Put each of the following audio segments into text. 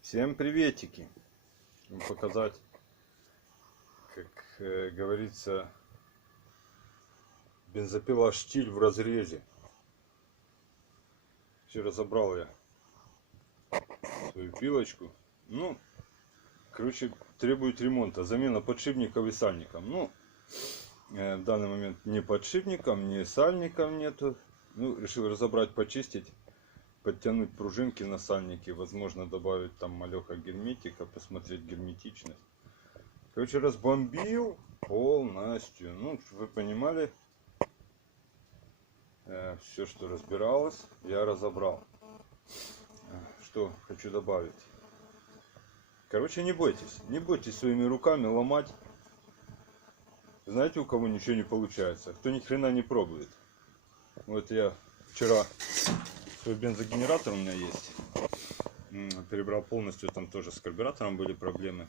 Всем приветики! Показать, как говорится, бензопила штиль в разрезе. Все разобрал я свою пилочку. Ну, короче, требует ремонта, замена подшипников и сальников. Ну, в данный момент ни подшипников, ни сальников нету. Ну, решил разобрать, почистить, подтянуть пружинки на сальнике, возможно добавить там малеха герметика, посмотреть герметичность. Короче, разбомбил полностью. Ну, вы понимали, все, что разбиралось, я разобрал. Что хочу добавить. Короче, не бойтесь своими руками ломать. Знаете, у кого ничего не получается? Кто ни хрена не пробует. Вот я вчера свой бензогенератор у меня есть. Перебрал полностью, там тоже с карбюратором были проблемы.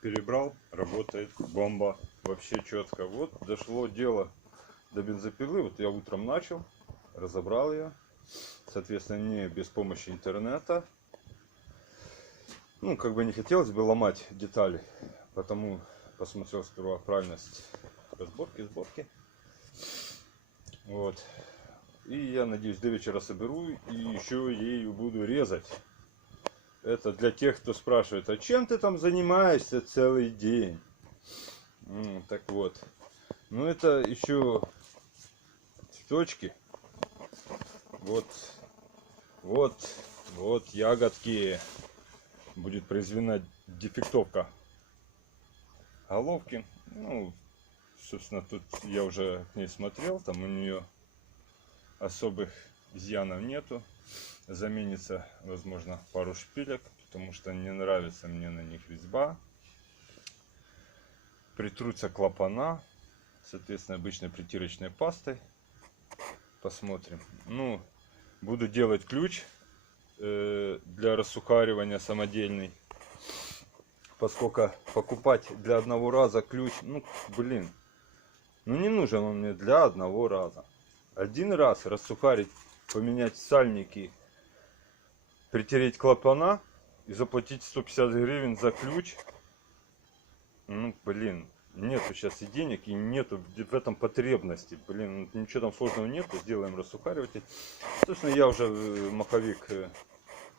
Перебрал, работает, бомба, вообще четко. Вот дошло дело до бензопилы. Вот я утром начал, разобрал ее. Соответственно, не без помощи интернета. Ну, как бы не хотелось бы ломать детали, потому посмотрел сперва правильность сборки. Вот. И я надеюсь, до вечера соберу и еще ею буду резать. Это для тех, кто спрашивает, а чем ты там занимаешься целый день? Так вот. Ну, это еще цветочки. Вот ягодки. Будет произведена дефектовка головки. Ну, собственно, тут я уже к ней смотрел. Там у нее особых изъянов нету. Заменится, возможно, пару шпилек, потому что не нравится мне на них резьба. Притрутся клапана, соответственно, обычной притирочной пастой. Посмотрим. Ну, буду делать ключ для рассухаривания самодельный. Поскольку покупать для одного раза ключ, ну, блин, ну не нужен он мне для одного раза. Один раз рассухарить, поменять сальники, притереть клапана и заплатить 150 гривен за ключ. Ну, блин, нету сейчас и денег, и нету в этом потребности. Блин, ничего там сложного нету, сделаем рассухариватель. Собственно, я уже маховик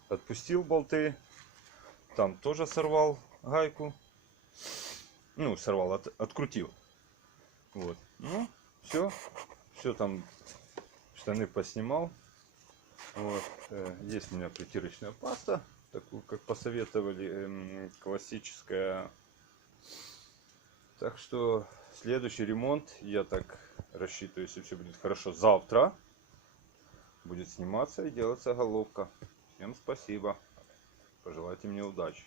отпустил болты. Там тоже сорвал гайку. Ну, сорвал, открутил. Вот. Ну, все там штаны поснимал. Вот. Есть у меня притирочная паста, такую, как посоветовали, классическая. Так что следующий ремонт, я так рассчитываю, если все будет хорошо, завтра будет сниматься и делаться головка. Всем спасибо. Пожелайте мне удачи.